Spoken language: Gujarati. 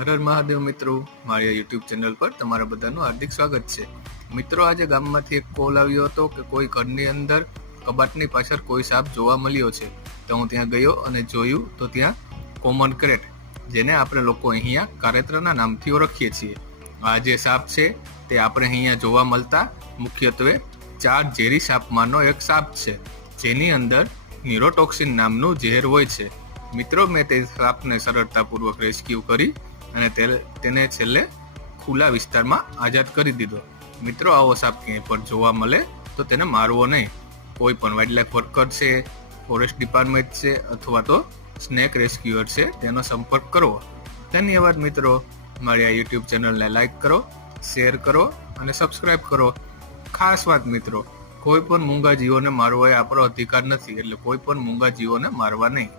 હર હર મહાદેવ મિત્રો, મારી યુટ્યુબ ચેનલ પર તમારા બધાનું હાર્દિક સ્વાગત છે। મિત્રો, આજે ગામમાંથી એક કોલ આવ્યો હતો કે કોઈ ઘરની અંદર કબાટની પાછળ કોઈ સાપ જોવા મળ્યો છે। તો હું ત્યાં ગયો અને જોયું તો ત્યાં કોમન ક્રેટ, જેને આપણે લોકો અહીંયા કારેત્રાના નામથી ઓળખીએ છીએ, આ જે સાપ છે તે આપણે અહીંયા જોવા મળતા મુખ્યત્વે 4 ઝેરી સાપમાંનો એક સાપ છે, જેની અંદર ન્યુરોટોક્સિન નામનું ઝેર હોય છે। મિત્રો, મેં તે સાપને સરળતાપૂર્વક રેસ્ક્યુ કરી અને તેને છેલ્લે ખુલ્લા વિસ્તારમાં આઝાદ કરી દીધો। મિત્રો, આવો સાપ ક્યાંય પણ જોવા મળે તો તેને મારવો નહીં। કોઈ પણ વાઇલ્ડલાઇફ વર્કર છે, ફોરેસ્ટ ડિપાર્ટમેન્ટ છે અથવા તો સ્નેક રેસ્ક્યુઅર છે, તેનો સંપર્ક કરવો। ધન્યવાદ મિત્રો। મારી આ યુટ્યુબ ચેનલને લાઈક કરો, શેર કરો અને સબસ્ક્રાઈબ કરો। ખાસ વાત મિત્રો, કોઈ પણ મૂંગા જીવોને મારવો એ આપણો અધિકાર નથી, એટલે કોઈ પણ મૂંગા જીવોને મારવા નહીં।